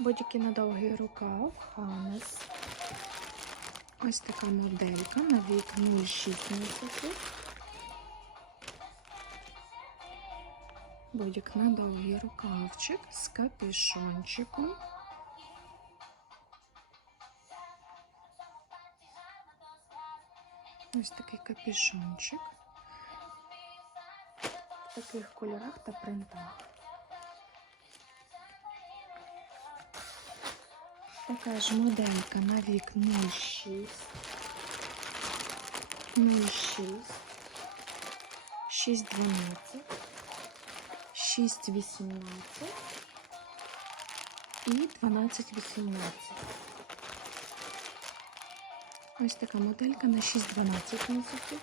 Бодіки на довгий рукав, Ханес. Ось така моделька на вік 0,16. Бодік на довгий рукавчик з капюшончиком. Ось такий капюшончик. В таких кольорах та принтах. Така ж моделька на вік 06. 06. 612. 618 і 1218. Ось така моделька на 6-12 місяців.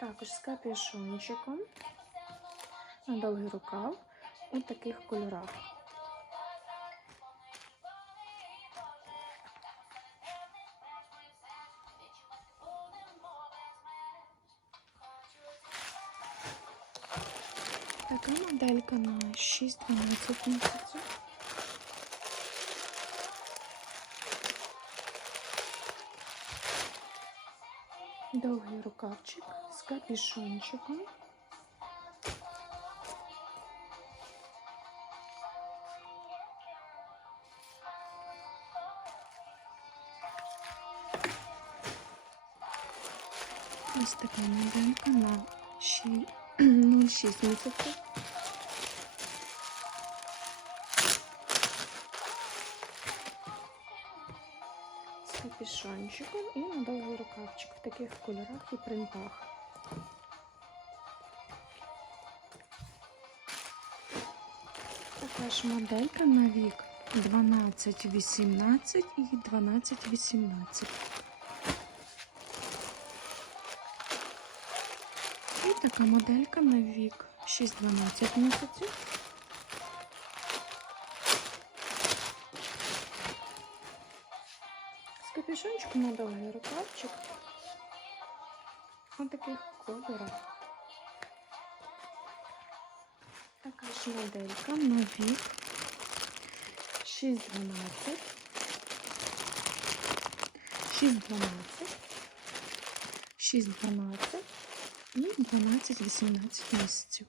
Також з капюшончиком На довгий рукав у таких кольорах. Така моделька на 6-12 місяців. Довгий рукавчик з капюшончиком. Ось така моделька на 0,6 місяців. З капюшончиком і на довгий рукавчик в таких кольорах і принтах. Така ж моделька на вік 12-18 і 12-18. Така моделька на вік 6-12 місяців. З капюшончиком на довгий рукавчик. Ось таких кольорах. Така ж моделька на вік 6-12. 6-12. 6-12 і 12-18 місяців.